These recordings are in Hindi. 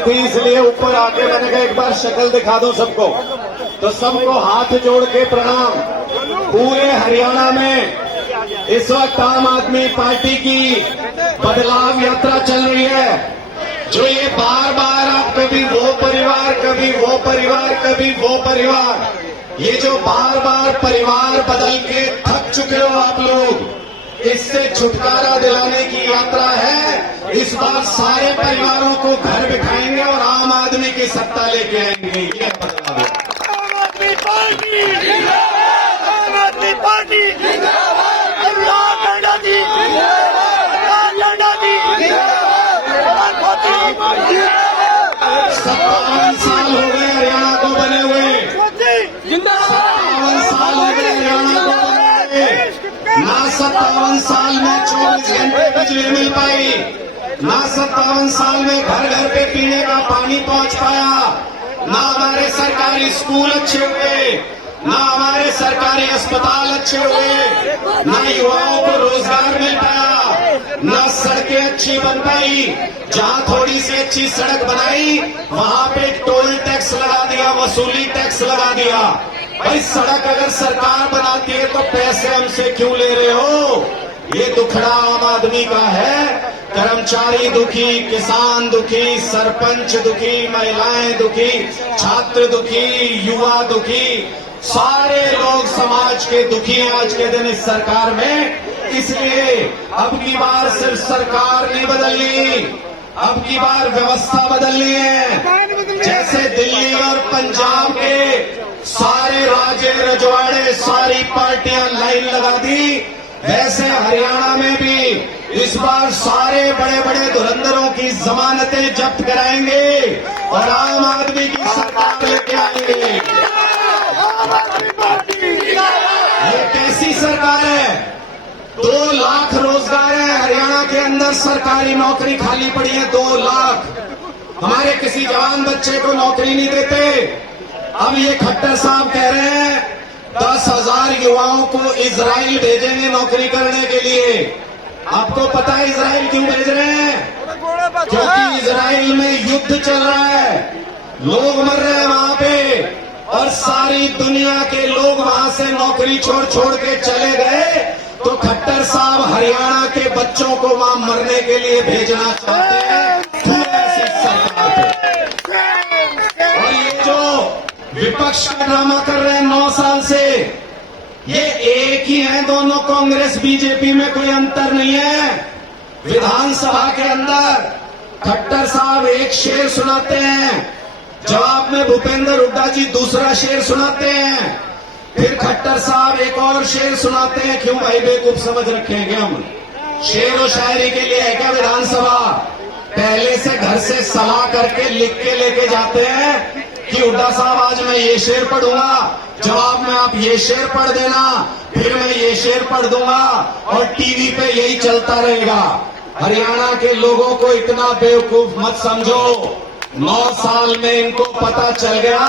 रही थी, इसलिए ऊपर आके मैंने कहा एक बार शक्ल दिखा दो सबको। तो सबको हाथ जोड़ के प्रणाम। पूरे हरियाणा में इस वक्त आम आदमी पार्टी की बदलाव यात्रा चल रही है। जो ये बार बार आप कभी वो परिवार, कभी वो परिवार, कभी वो परिवार, ये जो बार बार परिवार बदल के थक चुके हो आप लोग, इससे छुटकारा दिलाने की यात्रा है। इस बार सारे परिवारों को घर बिठाएंगे और आम आदमी की सत्ता लेके आएंगे। ये बदलाव है। आम आदमी पार्टी जिंदाबाद, आम आदमी पार्टी जिंदाबाद, अनुराग ठाकुर जी जिंदाबाद, अनुराग ठाकुर जी जिंदाबाद, मोदी जिंदाबाद। 57 साल हो गए हरियाणा को बने हुए, 57 साल हो गए हरियाणा को बने हुए। ना 57 साल में 24 घंटे बिजली मिल पाई, ना 57 साल में घर घर पे पीने का पानी पहुंच पाया, ना हमारे सरकारी स्कूल अच्छे हुए, ना हमारे सरकारी अस्पताल अच्छे हुए, ना युवाओं को रोजगार मिल पाया, ना सड़कें अच्छी बन पाई। जहां थोड़ी सी अच्छी सड़क बनाई वहां पे टोल टैक्स लगा दिया, वसूली टैक्स लगा दिया। भाई सड़क अगर सरकार बनाती है तो पैसे हमसे क्यों ले रहे हो? ये दुखड़ा आम आदमी का है। कर्मचारी दुखी, किसान दुखी, सरपंच दुखी, महिलाएं दुखी, छात्र दुखी, युवा दुखी, सारे लोग समाज के दुखी हैं आज के दिन इस सरकार में। इसलिए अब की बार सिर्फ सरकार नहीं बदलनी, अब की बार व्यवस्था बदलनी है। जैसे दिल्ली और पंजाब के सारे राजे रजवाड़े, सारी पार्टियां लाइन लगा दी, वैसे हरियाणा में भी इस बार सारे बड़े बड़े धुरंधरों की जमानतें जब्त कराएंगे और आम आदमी की सरकार लेके आएंगे। ये कैसी सरकार है? 2 लाख रोजगार है हरियाणा के अंदर, सरकारी नौकरी खाली पड़ी है 2 लाख। हमारे किसी जवान बच्चे को नौकरी नहीं देते। अब ये खट्टर साहब कह रहे हैं 10,000 युवाओं को इजराइल भेजेंगे नौकरी करने के लिए। आपको पता है इजराइल क्यों भेज रहे हैं? क्योंकि इजराइल में युद्ध चल रहा है, लोग मर रहे हैं वहां पे, और सारी दुनिया के लोग वहां से नौकरी छोड़ छोड़ के चले गए। तो खट्टर साहब हरियाणा के बच्चों को वहां मरने के लिए भेजना चाहते हैं ऐसी सरकार पे। और ये जो विपक्ष का ड्रामा कर रहे हैं 9 साल से, ये एक ही है दोनों। कांग्रेस बीजेपी में कोई अंतर नहीं है। विधानसभा के अंदर खट्टर साहब एक शेर सुनाते हैं, जवाब में भूपेंद्र हुड्डा जी दूसरा शेर सुनाते हैं, फिर खट्टर साहब एक और शेर सुनाते हैं। क्यों भाई बेवकूफ समझ रखे हैं क्या हम? शेर और शायरी के लिए है क्या विधानसभा? पहले से घर से सलाह करके लिख के लेके जाते हैं कि हुड्डा साहब आज मैं ये शेर पढ़ूंगा, जवाब में आप ये शेर पढ़ देना, फिर मैं ये शेर पढ़ दूंगा, और टीवी पे यही चलता रहेगा। हरियाणा के लोगों को इतना बेवकूफ मत समझो। 9 साल में इनको पता चल गया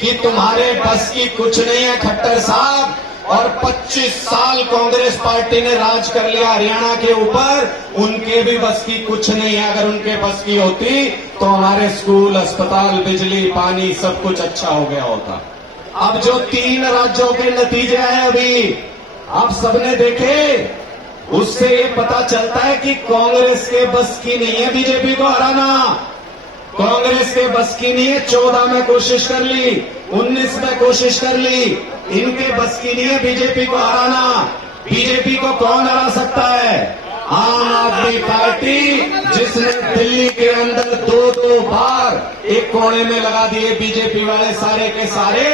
कि तुम्हारे बस की कुछ नहीं है खट्टर साहब। और 25 साल कांग्रेस पार्टी ने राज कर लिया हरियाणा के ऊपर, उनके भी बस की कुछ नहीं है। अगर उनके बस की होती तो हमारे स्कूल, अस्पताल, बिजली, पानी सब कुछ अच्छा हो गया होता। अब जो 3 राज्यों के नतीजे हैं अभी आप सबने देखे, उससे ये पता चलता है कि कांग्रेस के बस की नहीं है बीजेपी को हराना। कांग्रेस के बस की नहीं है। 14 में कोशिश कर ली, 19 में कोशिश कर ली, इनके बस की नहीं है बीजेपी को हराना। बीजेपी को कौन हरा सकता है? आम आदमी पार्टी, जिसने दिल्ली के अंदर 2-2 बार एक कोने में लगा दिए बीजेपी वाले सारे के सारे,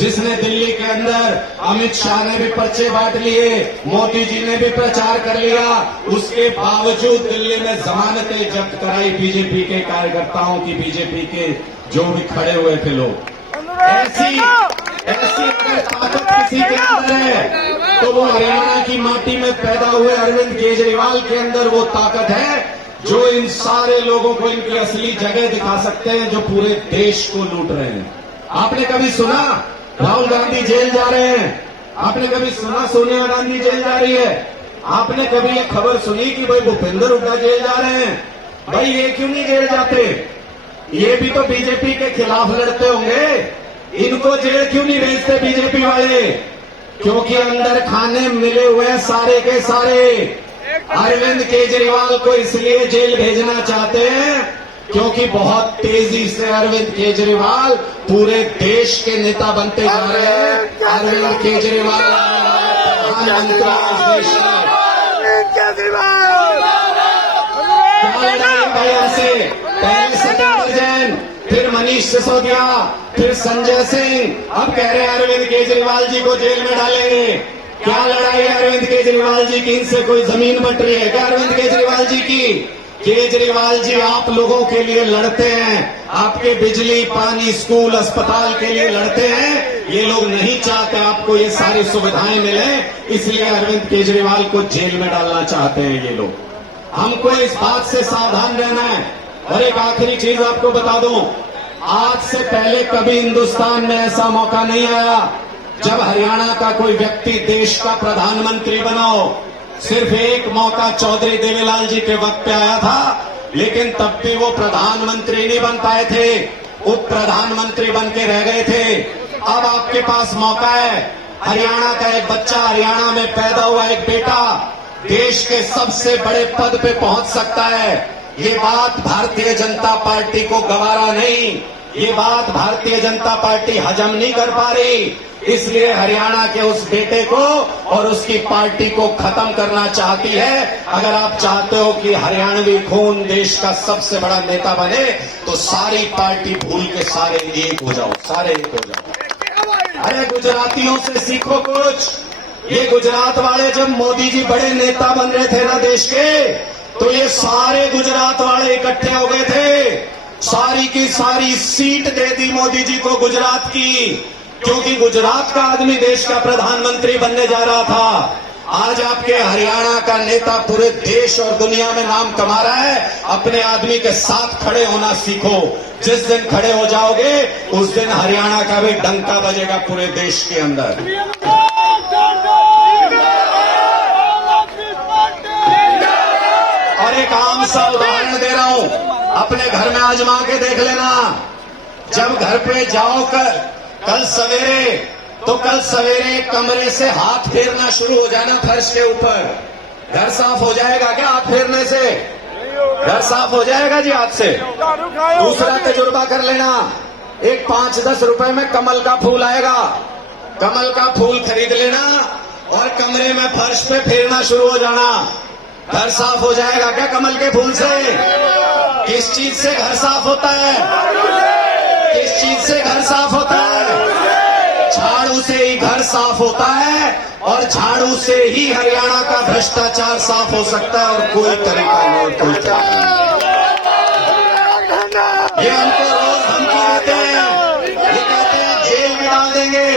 जिसने दिल्ली के अंदर अमित शाह ने भी पर्चे बांट लिए, मोदी जी ने भी प्रचार कर लिया, उसके बावजूद दिल्ली में जमानतें जब्त कराई बीजेपी के कार्यकर्ताओं की, बीजेपी के जो भी खड़े हुए थे लोग। ऐसी अगर ताकत किसी के अंदर है तो वो हरियाणा की माटी में पैदा हुए अरविंद केजरीवाल के अंदर वो ताकत है, जो इन सारे लोगों को इनकी असली जगह दिखा सकते हैं, जो पूरे देश को लूट रहे हैं। आपने कभी सुना राहुल गांधी जेल जा रहे हैं? आपने कभी सुना सोनिया गांधी जेल जा रही है? आपने कभी ये खबर सुनी कि भाई भूपेंद्र हुड्डा जेल जा रहे हैं? भाई ये क्यों नहीं जेल जाते? ये भी तो बीजेपी के खिलाफ लड़ते होंगे। इनको जेल क्यों नहीं भेजते बीजेपी वाले? क्योंकि अंदर खाने मिले हुए हैं सारे के सारे। अरविंद केजरीवाल को इसलिए जेल भेजना चाहते हैं क्योंकि बहुत तेजी से अरविंद केजरीवाल पूरे देश के नेता बनते जा रहे हैं। अरविंद केजरीवाल प्रधानमंत्री इस देश में भैया से पहले सत्येंद्र जैन, फिर मनीष सिसोदिया, फिर संजय सिंह, अब कह रहे हैं अरविंद केजरीवाल जी को जेल में डालेंगे। क्या लड़ाई है अरविंद केजरीवाल जी की? इनसे कोई जमीन बट रही है क्या अरविंद केजरीवाल जी की? केजरीवाल जी आप लोगों के लिए लड़ते हैं, आपके बिजली, पानी, स्कूल, अस्पताल के लिए लड़ते हैं। ये लोग नहीं चाहते आपको ये सारी सुविधाएं मिले, इसलिए अरविंद केजरीवाल को जेल में डालना चाहते हैं ये लोग। हमको इस बात से सावधान रहना है। और एक आखिरी चीज आपको बता दूं, आज से पहले कभी हिंदुस्तान में ऐसा मौका नहीं आया जब हरियाणा का कोई व्यक्ति देश का प्रधानमंत्री बना हो। सिर्फ एक मौका चौधरी देवीलाल जी के वक्त पे आया था, लेकिन तब भी वो प्रधानमंत्री नहीं बन पाए थे, उप प्रधानमंत्री बन के रह गए थे। अब आपके पास मौका है। हरियाणा का एक बच्चा, हरियाणा में पैदा हुआ एक बेटा देश के सबसे बड़े पद पे पहुंच सकता है। ये बात भारतीय जनता पार्टी को गवारा नहीं, ये बात भारतीय जनता पार्टी हजम नहीं कर पा रही। इसलिए हरियाणा के उस बेटे को और उसकी पार्टी को खत्म करना चाहती है। अगर आप चाहते हो कि हरियाणवी खून देश का सबसे बड़ा नेता बने, तो सारी पार्टी भूल के सारे एक हो जाओ, सारे एक हो जाओ। अरे गुजरातियों से सीखो कुछ। ये गुजरात वाले जब मोदी जी बड़े नेता बन रहे थे ना देश के, तो ये सारे गुजरात वाले इकट्ठे हो गए थे, सारी की सारी सीट दे दी मोदी जी को गुजरात की, क्योंकि गुजरात का आदमी देश का प्रधानमंत्री बनने जा रहा था। आज आपके हरियाणा का नेता पूरे देश और दुनिया में नाम कमा रहा है। अपने आदमी के साथ खड़े होना सीखो। जिस दिन खड़े हो जाओगे उस दिन हरियाणा का भी डंका बजेगा पूरे देश के अंदर। और एक आम सा उदाहरण दे रहा हूं, अपने घर में आजमा के देख लेना। जब घर पे जाओ कल सवेरे, तो कल सवेरे कमरे से हाथ फेरना शुरू हो जाना फर्श के ऊपर। घर साफ हो जाएगा क्या हाथ फेरने से? घर साफ हो जाएगा जी हाथ से। दूसरा तजुर्बा कर लेना, एक 5-10 रुपए में कमल का फूल आएगा, कमल का फूल खरीद लेना और कमरे में फर्श पे फेरना शुरू हो जाना। घर साफ हो जाएगा क्या कमल के फूल से? किस चीज से घर साफ होता है? किस चीज से घर साफ होता है? झाड़ू से ही घर साफ होता है, और झाड़ू से ही हरियाणा का भ्रष्टाचार साफ हो सकता है, और कोई तरीका नहीं, कोई तरीका नहीं। ये हमको रोज धमकी देते हैं, ये कहते हैं जेल में डाल देंगे।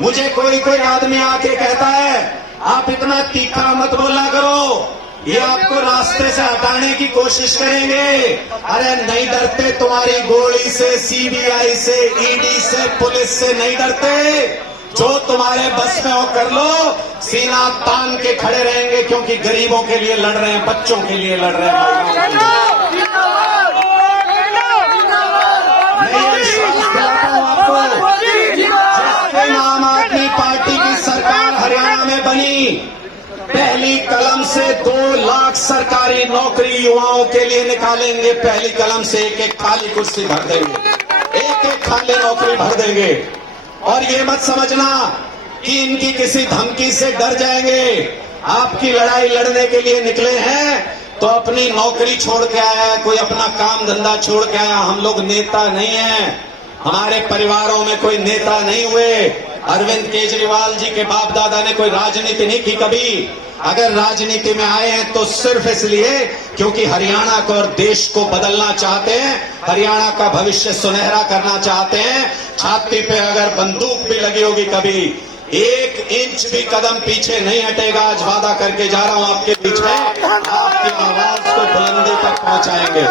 मुझे कोई आदमी आके कहता है आप इतना तीखा मत बोला करो, ये आपको रास्ते से हटाने की कोशिश करेंगे। अरे नहीं डरते, तुम्हारी गोली से, सीबीआई से, ईडी से, पुलिस से नहीं डरते। जो तुम्हारे बस में हो कर लो, सीना तान के खड़े रहेंगे, क्योंकि गरीबों के लिए लड़ रहे हैं, बच्चों के लिए लड़ रहे हैं। आम आदमी पार्टी की सरकार हरियाणा में बनी, पहली कलम से 2 लाख सरकारी नौकरी युवाओं के लिए निकालेंगे। पहली कलम से एक खाली कुर्सी भर देंगे, एक खाली नौकरी भर देंगे। और ये मत समझना कि इनकी किसी धमकी से डर जाएंगे। आपकी लड़ाई लड़ने के लिए निकले हैं तो अपनी नौकरी छोड़ के आया, कोई अपना काम धंधा छोड़ के आया। हम लोग नेता नहीं हैं, हमारे परिवारों में कोई नेता नहीं हुए। अरविंद केजरीवाल जी के बाप दादा ने कोई राजनीति नहीं की कभी। अगर राजनीति में आए हैं तो सिर्फ इसलिए क्योंकि हरियाणा को और देश को बदलना चाहते हैं, हरियाणा का भविष्य सुनहरा करना चाहते हैं। छाती पे अगर बंदूक भी लगी होगी कभी, 1 इंच भी कदम पीछे नहीं हटेगा। आज वादा करके जा रहा हूं आपके बीच में, आपकी आवाज को बुलंदी तक पहुंचाएंगे।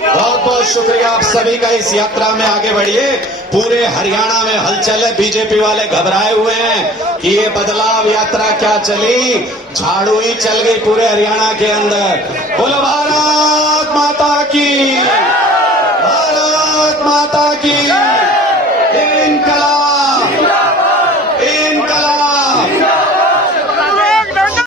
बहुत बहुत शुक्रिया आप सभी का। इस यात्रा में आगे बढ़िए। पूरे हरियाणा में हलचल है, बीजेपी वाले घबराए हुए हैं कि ये बदलाव यात्रा क्या चली, झाड़ू ही चल गई पूरे हरियाणा के अंदर। बोलो भारत माता की।